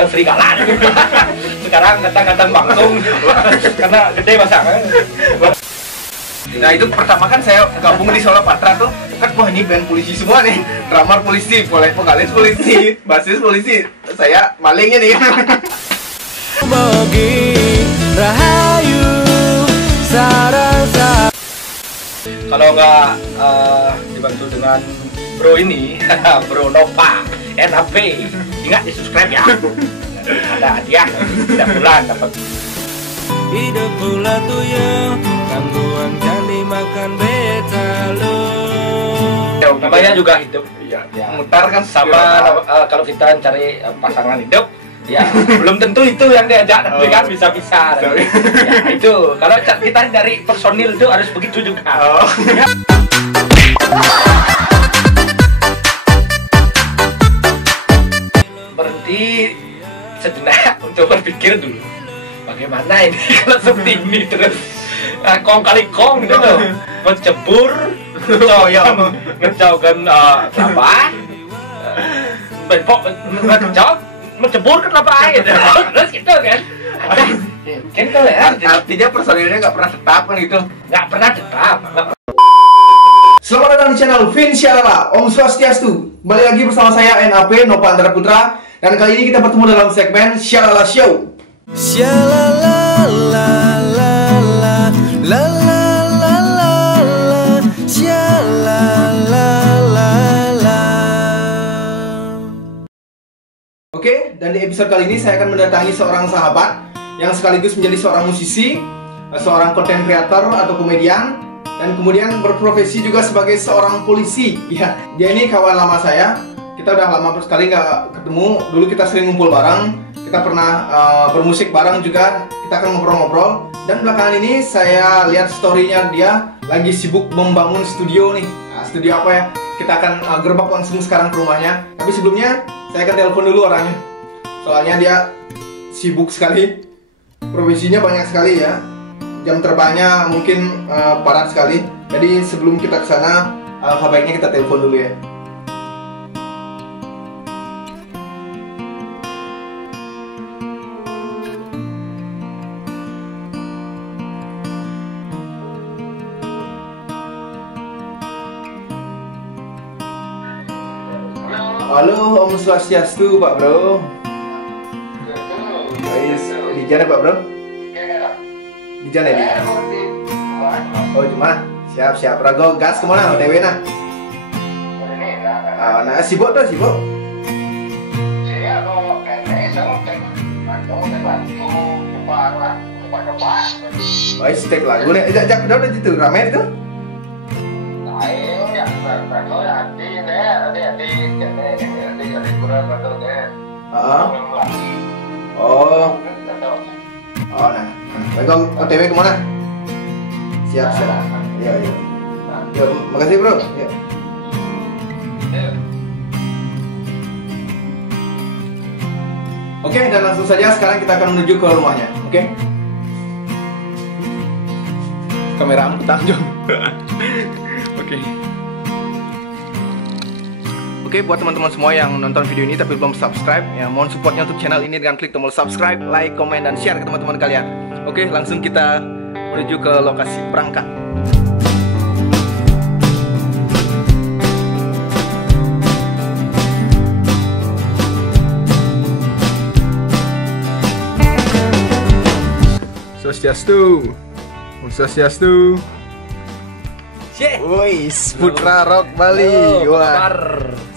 kata serigala. Sekarang kata bangtung karena gede pasangan. Nah itu pertama kan saya gabung di Solo Patra tuh kan, wah ini band polisi semua nih, drummer polisi, vokalis polisi, basis polisi, saya malingnya nih. Kalau nggak dibantu dengan bro ini, bro Nova, NAP, ingat di subscribe ya. Ada hadiah setiap bulan dapat. Hidup pula tuh ya, tangguhan candi makan betalo. Namanya juga hidup. Iya, Ya. mutar kan Sama kalau kita cari pasangan hidup, ya belum tentu itu yang diajak, tapi kan bisa-bisa. Ya, itu kalau kita dari personil itu harus begitu juga. Berhenti sejenak untuk berpikir dulu. Bagaimana ini kalau seperti ini terus kong kali kong gitu loh, mencebur, ngejauhkan apa? Benpok ngejauh, mencebur ke apa air, terus gitu kan? Gitu ya. Artinya personilnya nggak pernah tetap kan gitu? Nggak pernah tetap. Selamat datang di channel Vin Syalala, Om Swastiastu. Kembali lagi bersama saya NAP, Nova Antara Putra. Dan kali ini kita bertemu dalam segmen Syalala Show. Syalala la la la la la la la la Syalala la la. Oke, dan di episode kali ini saya akan mendatangi seorang sahabat yang sekaligus menjadi seorang musisi, seorang content creator atau komedian, dan kemudian berprofesi juga sebagai seorang polisi. Ya, dia ini kawan lama saya. Kita udah lama sekali nggak ketemu. Dulu kita sering ngumpul bareng. Kita pernah bermusik bareng juga. Kita akan ngobrol-ngobrol. Dan belakangan ini saya lihat story-nya dia lagi sibuk membangun studio nih. Nah, studio apa ya? Kita akan gerbak langsung sekarang ke rumahnya. Tapi sebelumnya saya akan telepon dulu orangnya. Soalnya dia sibuk sekali. Profesinya banyak sekali ya. Jam terbangnya mungkin padat sekali. Jadi sebelum kita ke sana, alangkah baiknya kita telepon dulu ya. Halo Om Swastiastu Pak Bro. Di jana Pak Bro? Di jana di. Oh cuma siap rago gas kemana OTW nah? Nah sibuk tuh sibuk. Oh stek lagu nih, jak udah itu ramai itu. Oh, nah, baiklah OTW kemana? Siap. Iya. Ya, makasih bro. Ya. Oke, dan langsung saja sekarang kita akan menuju ke rumahnya. Oke? Kamera petang Jom. Oke, buat teman-teman semua yang nonton video ini tapi belum subscribe, ya mohon supportnya untuk channel ini dengan klik tombol subscribe, like, komen, dan share ke teman-teman kalian. Oke, langsung kita menuju ke lokasi berangkat. Swastiastu. Woi, Putra Rock Bali. Wah.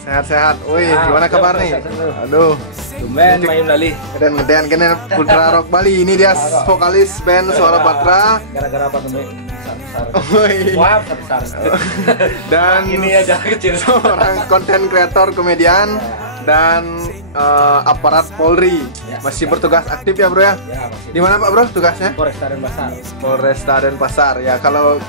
Sehat-sehat. Woi, gimana kabar nih? Aduh, Tumben main lali. Kedan kena Putra Rock Bali. Ini dia vokalis band Solo Patra. Gara-gara apa tuh? Woi. Wah, besar. Dan Ini aja kecil. seorang content creator, komedian, dan aparat Polri. Masih bertugas aktif ya bro ya? Ya, masih. Di mana Pak Bro tugasnya? Polresta Denpasar. Polresta Denpasar. Ya kalau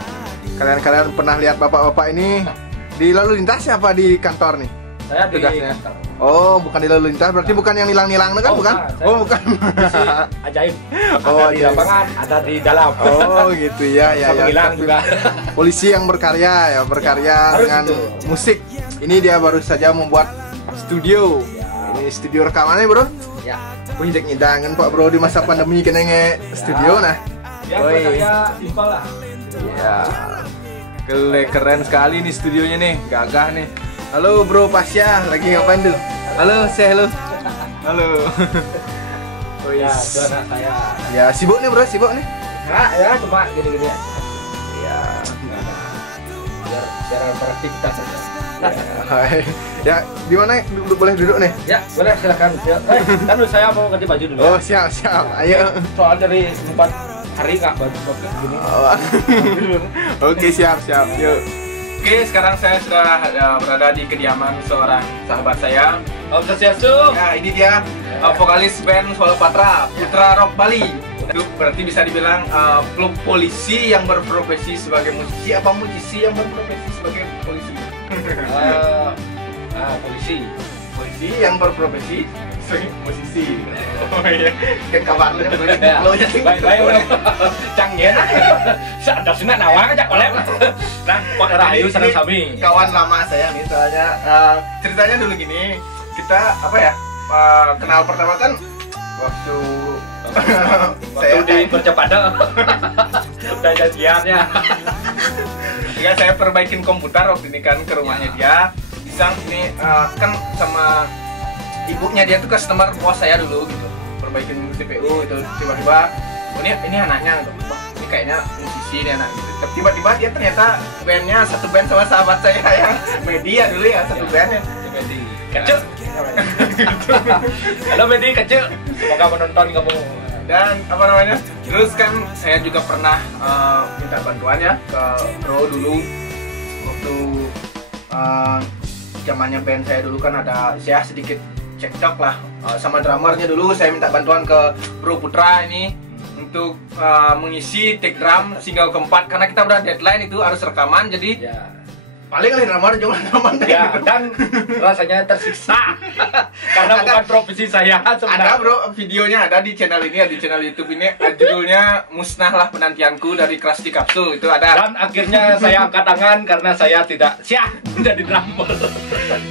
kalian pernah lihat bapak-bapak ini di lalu lintas apa di kantor nih? Saya di tugasnya. kantor. Oh, bukan di lalu lintas, berarti bukan yang nilang-nilang kan? Oh, Bukan? bukan. Oh, bukan. Ajaib. Oh, Ada di ajaib. lapangan, ada di dalam. Oh, gitu ya, ya. Sama hilang Tapi juga. polisi yang berkarya ya, berkarya harus dengan gitu. musik. Ini dia baru saja membuat studio. Ini studio rekamannya, Bro. Ya. Wih, dek ngidangan Pak Bro di masa pandemi kena nge studio nah. Ya, buat Woi. saya simpel lah. Ya. Keren sekali nih studionya nih, gagah nih. Halo Bro Pasya, lagi ngapain tuh? Halo, say hello. Halo. Wih. Ya, itu anak saya. Ya, sibuk nih Bro, sibuk nih. Nah, ya cuma gini-gini aja. Ya. Biar beraktivitas saja. Hai. Ya, di mana boleh duduk nih? Ya, boleh silakan. Ya, kan dulu saya mau ganti baju dulu. Oh, Ya. siap. Ayo. Soal dari 4 hari nggak baju gini. Oh. Oke, siap. Yuk. Oke, sekarang saya sudah berada di kediaman seorang sahabat saya. Om Swastiastu. Nah, ini dia vokalis band Solo Patra, Putra Rock Bali. Itu berarti bisa dibilang polisi yang berprofesi sebagai musisi apa musisi yang berprofesi sebagai polisi? Polisi. Polisi yang berprofesi sebagai musisi. Oh iya, kan kabarnya berarti Baik. Canggih. Ada sunat nawang aja kolem. Nah, kok rahayu sareng sami. Kawan lama saya nih, soalnya ceritanya dulu gini, kita apa ya, kenal pertama kan waktu Waktu di percepatan. Udah janjiannya. ya saya perbaikin komputer waktu ini kan ke rumahnya dia. Iseng ini kan sama ibunya dia tuh customer bos saya dulu gitu, perbaikin CPU itu tiba-tiba oh, ini anaknya gitu. Wah, ini kayaknya musisi nih anak gitu. Tiba-tiba dia ternyata bandnya satu band sama sahabat saya yang media dulu ya, satu bandnya. Medi. Kecil. Halo Medi, kecil. Semoga menonton kamu. Dan apa namanya, terus kan saya juga pernah minta bantuannya ke Bro dulu waktu zamannya band saya dulu kan ada ya sedikit cekcok lah sama drummernya dulu. Saya minta bantuan ke Bro Putra ini untuk mengisi take drum single keempat karena kita udah deadline itu harus rekaman, jadi Ya. paling kali drummer cuma drummer Ya, dan rasanya tersiksa karena bukan profesi saya ada sebenarnya. Bro, videonya ada di channel ini ya, di channel YouTube ini judulnya Musnahlah Penantianku dari Keras di Kapsul, itu ada. Dan akhirnya saya angkat tangan karena saya tidak siap menjadi drummer.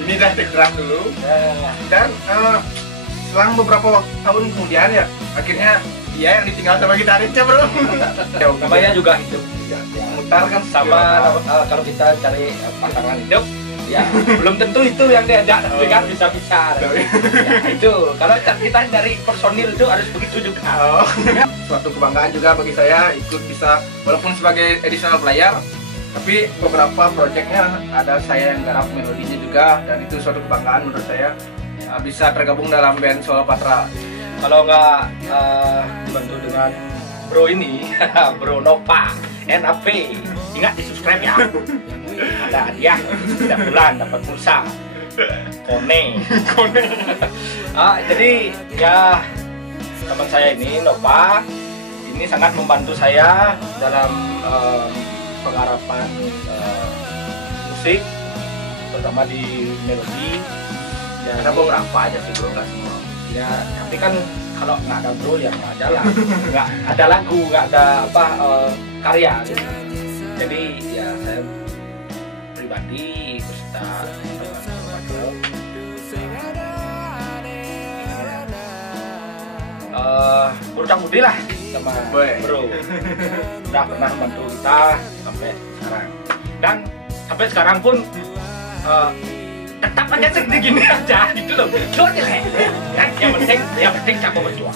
Ini dah take drum dulu dan selang beberapa tahun kemudian ya akhirnya dia yang ditinggal sama gitarisnya Bro. Namanya juga hidup. Mutar kan Sama kalau kita cari pasangan hidup, ya belum tentu itu yang diajak, tapi kan bisa-bisa. Ya, itu kalau kita dari personil itu harus begitu juga. Suatu kebanggaan juga bagi saya ikut bisa walaupun sebagai additional player, tapi beberapa projectnya ada saya yang garap melodinya juga, dan itu suatu kebanggaan menurut saya bisa tergabung dalam band Solo Patra. Kalau nggak dibantu dengan bro ini, Bro Nova, NAP, ingat di subscribe ya. Ada hadiah setiap bulan, dapat pulsa Kone. Jadi ya teman saya ini Nova ini sangat membantu saya dalam penggarapan musik, terutama di melodi. Ya, Ada beberapa aja sih Bro, nggak semua. Ya, tapi kan kalau nggak ada bro ya nggak ada lah, nggak ada lagu, nggak ada apa karya gitu. Jadi ya saya pribadi berserta berutang budi lah sama bro, udah pernah membantu kita sampai sekarang, dan sampai sekarang pun tetap aja segini gini aja gitu loh. Coba jelek kan, yang penting kamu berjuang.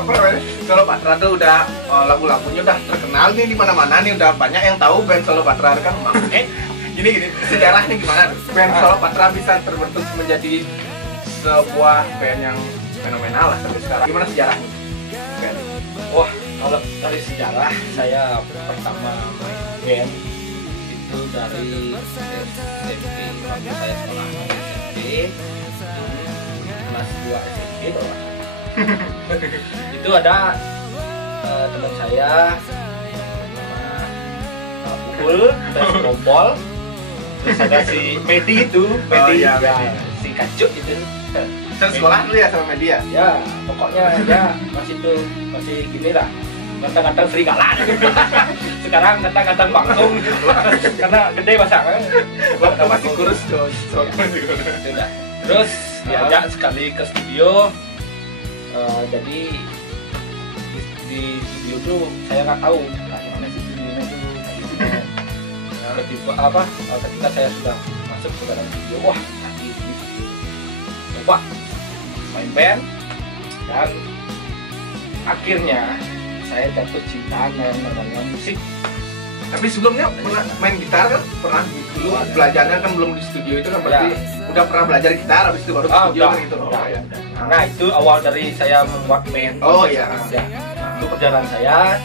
Apa namanya, Solo Patra tuh udah lagu-lagunya udah terkenal nih di mana-mana nih, udah banyak yang tahu band Solo Patra kan. Gini sejarahnya gimana band Solo Patra bisa terbentuk menjadi sebuah band yang fenomenal lah sampai sekarang. Gimana sejarahnya band? Wah, kalau dari sejarah saya pertama main band itu dari SMP, waktu saya sekolah SMP kelas 2 SMP bawah. Itu ada teman saya nama Pukul, kita serombol. Terus ada si Medi itu, Medi, iya, ya, Medi. si Kajuk itu. Terus sekolah dulu ya sama media? Ya, pokoknya ya masih gini lah. Kadang-kadang serigala. Sekarang kadang-kadang bangkung karena gede pasangan. Waktu masih kurus tuh. Sudah. Terus diajak sekali ke studio Jadi di studio tuh saya nggak tahu gimana sih studionya tuh kayak gitu. Ketika saya sudah masuk ke dalam studio, wah tadi di studio coba main band, dan akhirnya saya jatuh cinta yang namanya musik. Tapi sebelumnya pernah main gitar kan? Pernah dulu belajarnya kan belum di studio itu kan berarti udah pernah belajar gitar habis itu baru ke studio kan gitu. Ya. Nah itu awal dari saya membuat band. Oh iya. Ya. Itu perjalanan saya,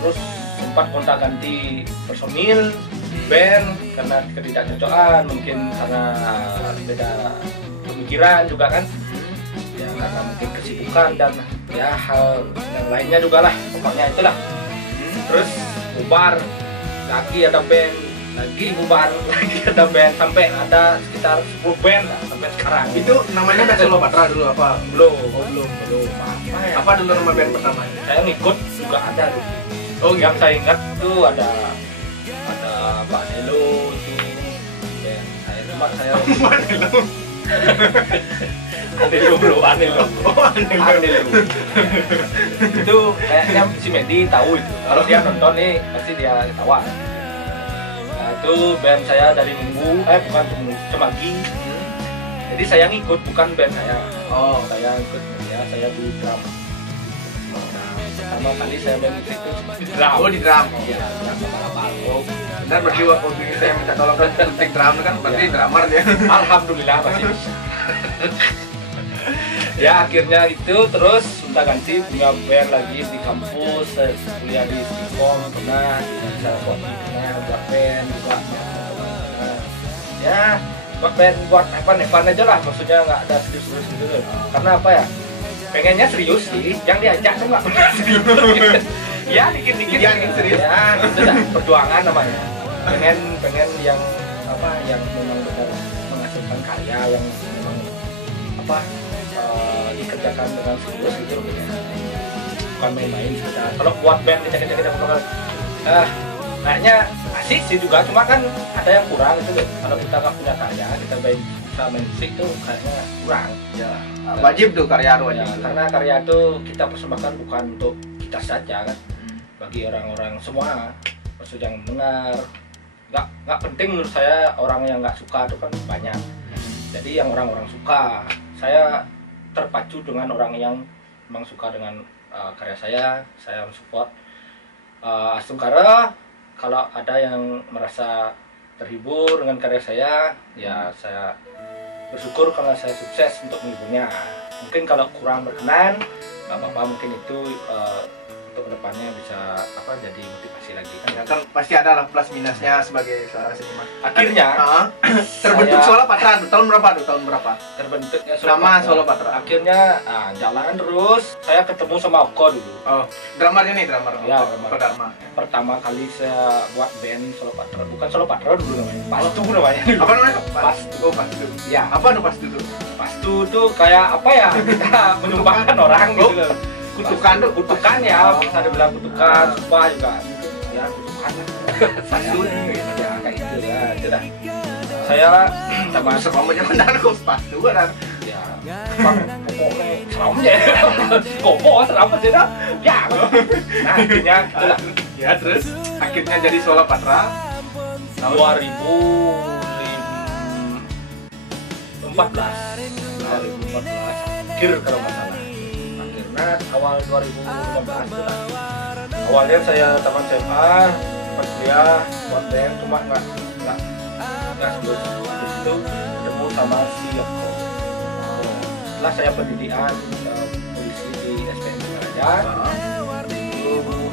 terus sempat gonta-ganti personil band karena ketidakcocokan, mungkin karena beda pemikiran juga kan. Ya karena mungkin kesibukan dan ya hal yang lainnya juga lah, pokoknya itulah. Terus bubar, lagi ada band, lagi bubar, lagi ada band, sampai ada sekitar 10 band lah sampai sekarang. Itu namanya udah Solo Patra dulu apa? Belum. Apa ya? Apa dulu nama band pertama? Saya ngikut juga ada tuh. Oh, yang saya ingat tuh ada Pak Nelo itu band saya, cuma saya Anelo. Itu kayaknya si Medi tahu itu. Kalau dia nonton nih pasti dia ketawa. Nah, itu band saya dari bukan Cemagi. Jadi saya ngikut, bukan band saya. Oh, Saya ikut ya, saya di drum. Nah, pertama kali saya band itu di drum. Oh, di drum. Iya, drum sama balok. dan berarti waktu ini saya minta tolong ke suntik drum kan berarti drummer dia. Alhamdulillah masih bisa. Ya akhirnya itu terus minta ganti punya band lagi di kampus, kuliah di Stikom pernah, di Kopi pernah buat band juga. Nah, ya buat evan aja lah, maksudnya nggak ada serius gitu. Karena apa ya? Pengennya serius sih, yang diajak tuh nggak pernah serius. Ya dikit-dikit Yang serius. ya itu dah perjuangan namanya. Pengen yang apa, yang memang benar menghasilkan karya yang memang apa dikerjakan dengan serius gitu ya. Bukan main-main saja. Kalau buat band kita kayaknya asik sih juga, cuma kan ada yang kurang itu loh. Kalau kita nggak punya karya, kita bisa main musik tuh kayaknya kurang. Ya, wajib tuh karya Ya, wajib. karena karya itu kita persembahkan bukan untuk kita saja kan, bagi orang-orang semua, maksud yang mendengar. Nggak penting menurut saya orang yang nggak suka itu kan banyak. Jadi yang orang-orang suka, saya terpacu dengan orang yang memang suka dengan karya saya mensupport. Asungkara kalau ada yang merasa terhibur dengan karya saya, ya saya bersyukur karena saya sukses untuk menghiburnya. Mungkin kalau kurang berkenan, nggak apa-apa, mungkin itu untuk kedepannya bisa jadi motivasi lagi kan. Ya, kan pasti ada lah plus minusnya sebagai seorang seniman. Akhirnya terbentuk saya- Solo Patra tahun berapa tuh? Tahun berapa? terbentuknya Nama Solo Patra. Akhirnya jalan terus, saya ketemu sama Oko dulu. Oh, drummer ini drummer. Ya, Oko drummer. Dharma. Pertama kali saya buat band Solo Patra, bukan Solo Patra dulu namanya, Pastu namanya dulu. Apa namanya? Pastu. Oh, Pastu. Ya, Apa tuh Pastu tuh? Pastu tuh kayak apa ya, kita menumpahkan orang gitu loh. Kutukan tuh, Kutukan ya, bisa dibilang kutukan, sumpah juga. Ya, kutukan lah. Pastu ya, kayak gitu ya, itu dah. Saya sama Semuanya benar kok Pastu kan. ya, pokoknya seramnya. Kopo seram aja dah. Ya, nah akhirnya itulah. Ya, terus akhirnya jadi Solo Patra. 2014 akhir kalau nggak salah, akhirnya awal 2015 itu lah. Awalnya saya taman SMA pas kuliah buat band, cuma nggak serius. Habis itu ketemu sama si Yoko. Setelah saya pendidikan polisi di SPM Singaraja itu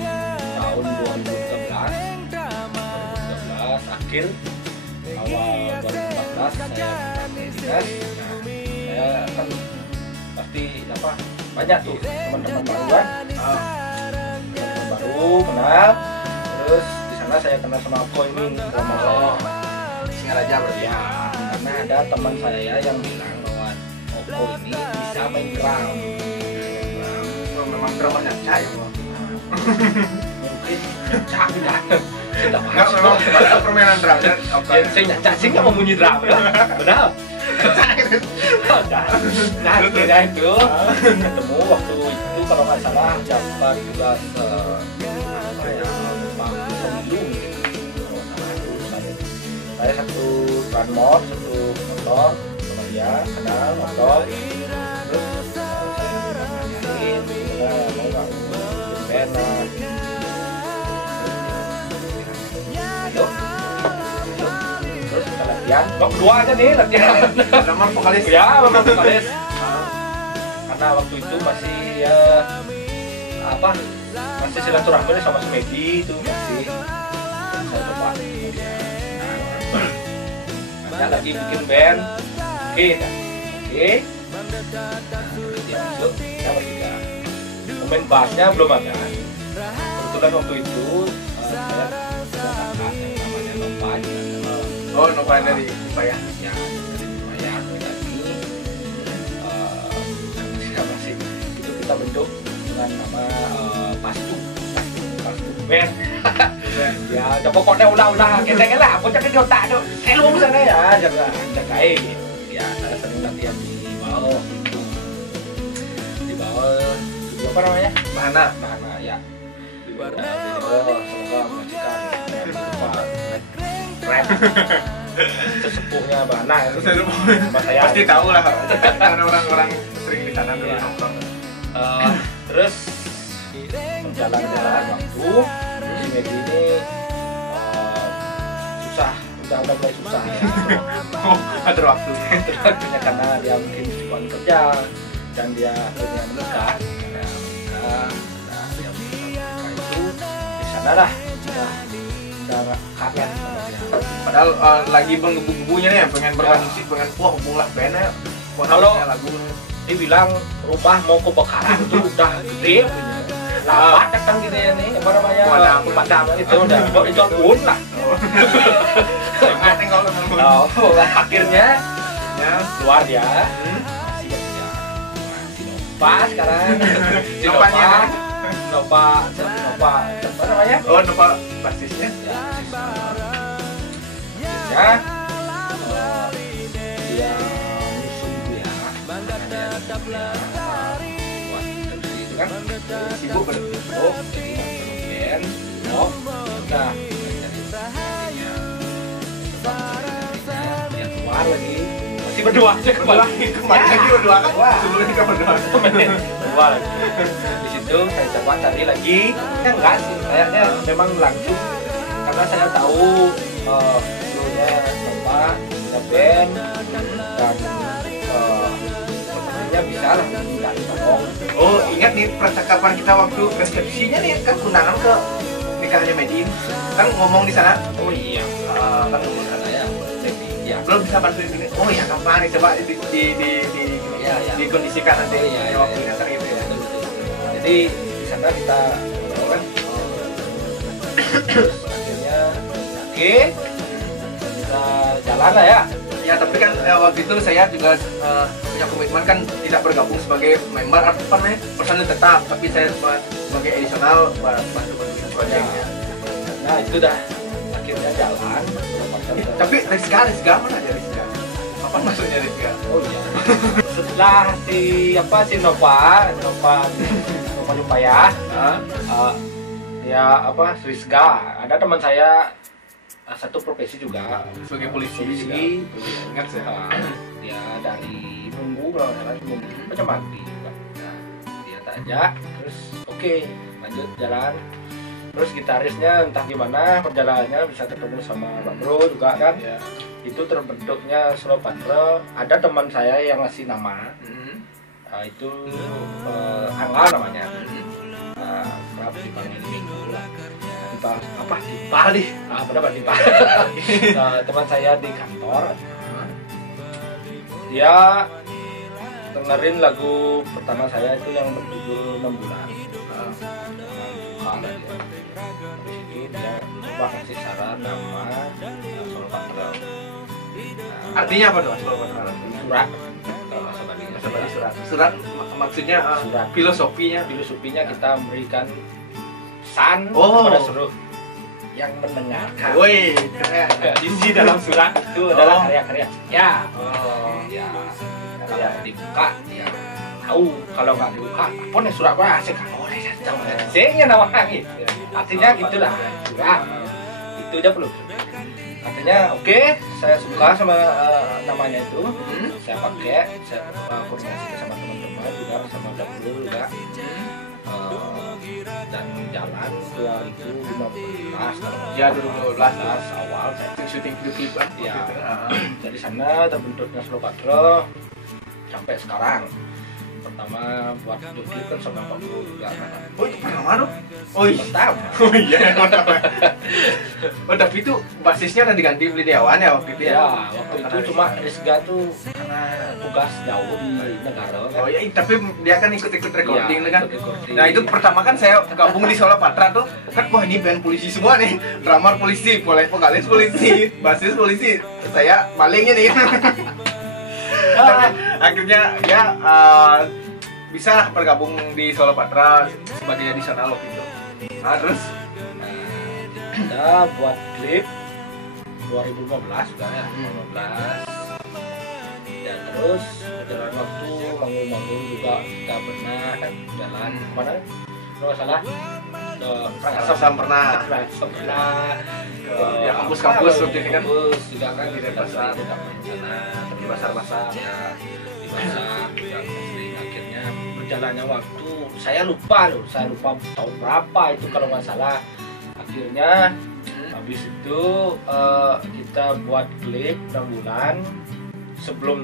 tahun 2013 akhir awal 2014 saya dinas. Nah, saya kan pasti banyak tuh teman-teman baru kan, teman-teman baru kenal. Terus di sana saya kenal sama Oko ini sama saya. Singaraja berarti. Ya, karena ada teman saya yang bilang bahwa Oko ini bisa main drum. Oh, memang drummernya Cai. Mungkin cak tidak. Tidak Enggak, memang permainan drumnya. Saya nyacak sih nggak mau bunyi drum ya. Benar. Nah akhirnya itu ketemu waktu itu kalau nggak salah dapat juga apa ya pemilu gitu. Saya satu transport, satu motor sama dia, kenal motor. Terus saya nanyain mau nggak bikin band lah. Yuk. Terus kita latihan, berdua aja nih latihan. Nomor vokalis. Ya, memang vokalis. Karena waktu itu masih masih silaturahmi sama Smedi itu masih saya coba. Kita lagi bikin band, oke. Dia masuk, kita bertiga. Pemain bassnya belum ada. Kebetulan waktu itu saya kakak yang namanya Nova. Oh, Nova dari Upaya. Ya, dari Upaya ini masih itu kita bentuk dengan nama Pastu band. Ya, udah pokoknya udah kita lah, pokoknya di otak tuh. Lu sana ya, jaga ya, saya sering latihan di bawah apa namanya? Bahana ya. Semoga menyaksikan rap sesepuhnya Bahana sama saya. Pasti tahu lah karena orang-orang sering di sana dulu nongkrong. Terus jalan-jalan waktu si Medi ini susah, udah mulai susah ya. Atur waktunya karena dia mungkin sibuk kerja dan dia akhirnya menikah. Dia menikah itu di sana lah udah kangen sama dia. Padahal lagi menggebu-gebunya nih, pengen bermusik, pengen hubunglah bandnya. Kalau lagu dia bilang rumah mau kebakaran tuh udah gede punya. Lapat datang gitu ya nih, apa namanya? Pemadam itu udah jual pun lah. Ngateng kalau memang. Akhirnya keluar dia. Si Nova sekarang. Si Nova apa namanya? Oh, Nova basisnya. Ya. Dia musuh dia. Itu kan sibuk berbentuk jadi band udah dia keluar lagi masih berdua aja kemarin lagi berdua kan sebelumnya kita berdua lagi di situ saya coba cari lagi enggak sih kayaknya memang langsung karena saya tahu dulunya Nova punya band dan bisa lah minta ditolong. Oh, ingat nih percakapan kita waktu resepsinya nih kan undangan ke nikahnya Medin kan ngomong di sana. Oh iya, kan ngomong sana ya. Ya belum bisa bantuin ini. Oh ya kapan nih coba dikondisikan nanti ya waktu nikah gitu ya. Jadi di sana kita kan akhirnya oke kita jalan lah ya. Ya tapi kan waktu itu saya juga punya komitmen kan tidak bergabung sebagai member apa namanya personil tetap, tapi saya sebagai additional bantu proyeknya. Nah itu dah akhirnya jalan. Tapi Rizka mana aja Rizka? Apa maksudnya Rizka? Oh iya. Setelah si Nova Upaya, ya Rizka ada teman saya. Satu profesi juga sebagai polisi ingat saya dia dari Munggu kalau salah Munggu Pecemati juga dia tanya terus oke, lanjut jalan terus gitarisnya entah gimana perjalanannya bisa ketemu sama Bang Bro juga kan ya. Itu terbentuknya Slow Patra ada teman saya yang ngasih nama itu Angga namanya kerap dipanggil Dipa. Teman saya di kantor dia dengerin lagu pertama saya itu yang berjudul 6 bulan di situ dia coba ngasih saran nama Slow Patra. Artinya apa tuh Slow Patra? Surat maksudnya filosofinya kita memberikan pesan kepada seluruh yang mendengarkan. Woi, keren. Isi dalam surat itu adalah karya-karya saya. Oh. Ya, kalau dibuka ya tahu, kalau nggak dibuka apa nih surat apa asik kalau saya nama gitu. Artinya gitulah surat itu aja perlu. Artinya oke, saya suka sama namanya itu, saya pakai, saya koordinasi sama teman-teman juga, sama Dablu juga. Dan jalan 2015 kalau Ya 2015 awal saya syuting video klip kan. ya dari sana terbentuknya Slow Patrol sampai sekarang. Pertama buat video klip kan sama Pak Bro juga kan. Oh itu pertama tuh? Oh iya. Pertama. Oh iya. Oh tapi itu basisnya udah diganti Blidiawan ya waktu itu ya? Ya waktu itu cuma Rizga tuh karena tugas jauh di negara kan. Oh iya, tapi dia kan ikut-ikut recording Ya, kan. ikut recording. Nah itu pertama kan saya gabung di Solo Patra tuh kan wah ini band polisi semua nih, drummer polisi, vokalis polisi, basis polisi, saya malingnya nih. Tapi akhirnya ya bisa bergabung di Solo Patra sebagai additional waktu itu. Nah terus kita buat klip 2015 juga ya, 2015. Dan terus berjalan waktu, manggung-manggung juga kita pernah kan jalan mana? Kalau nggak salah Asam pernah pernah ya kampus-kampus waktu ini kan. kampus juga kan Di kita Denpasar. sering juga main di sana, Di pasar-pasar. ya di pasar juga sering. Akhirnya berjalannya waktu, saya lupa tahun berapa itu kalau nggak salah. Akhirnya habis itu kita buat klip 6 bulan. Sebelum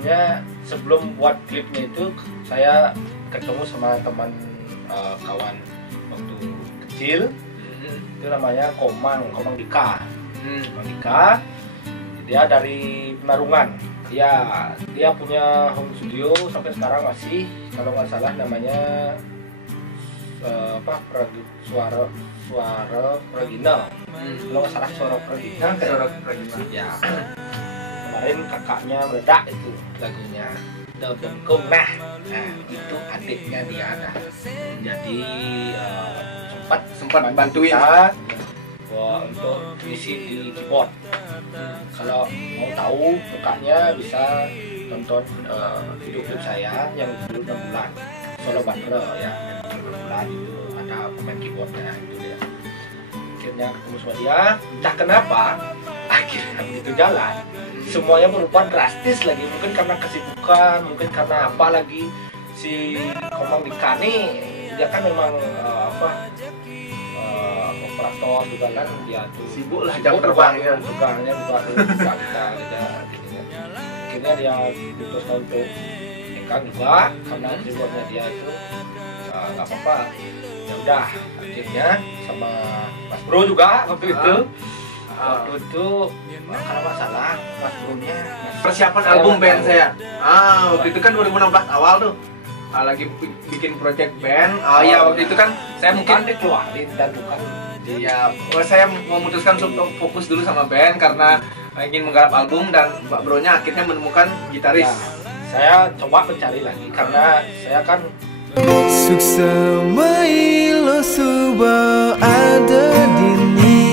buat klipnya itu saya ketemu sama teman kawan waktu kecil, itu namanya Komang Dika. Komang Dika, dia dari Penarungan. Dia punya home studio sampai sekarang masih, kalau nggak salah namanya suara Pragina. Kalau nggak salah suara Pragina. Ya. Kemarin kakaknya meledak itu lagunya Bengkung. Nah itu adiknya dia dah. Jadi sempat bantuin kita untuk isi di keyboard. Kalau mau tahu mukanya bisa nonton video klip saya yang dulu 6 bulan Solo Patrol ya, yang 6 bulan itu ada pemain keyboardnya itu dia. Akhirnya ketemu sama dia, entah kenapa akhirnya begitu jalan semuanya berubah drastis lagi, mungkin karena kesibukan, mungkin karena apa lagi. Si Komang Dika nih dia kan memang operator juga kan, dia tuh sibuk lah jam terbangnya juga kita akhirnya dia putuskan untuk nikah juga karena kesibukannya dia itu nggak apa-apa. Ya udah akhirnya sama Mas Bro juga waktu itu kalau nggak salah Mas Bro-nya persiapan album band saya. Waktu itu kan 2016 awal tuh. Lagi bikin project band. Ya waktu itu kan saya mungkin dikeluarin dan bukan ya saya memutuskan untuk fokus dulu sama band karena ingin menggarap album, dan Mbak Bro-nya akhirnya menemukan gitaris. Ya, saya coba mencari lagi karena saya kan Suksa mailo suba ada dini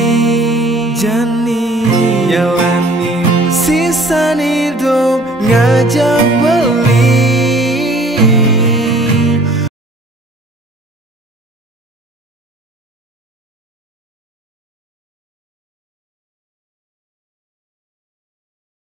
jani jalanin sisa hidup ngajak balik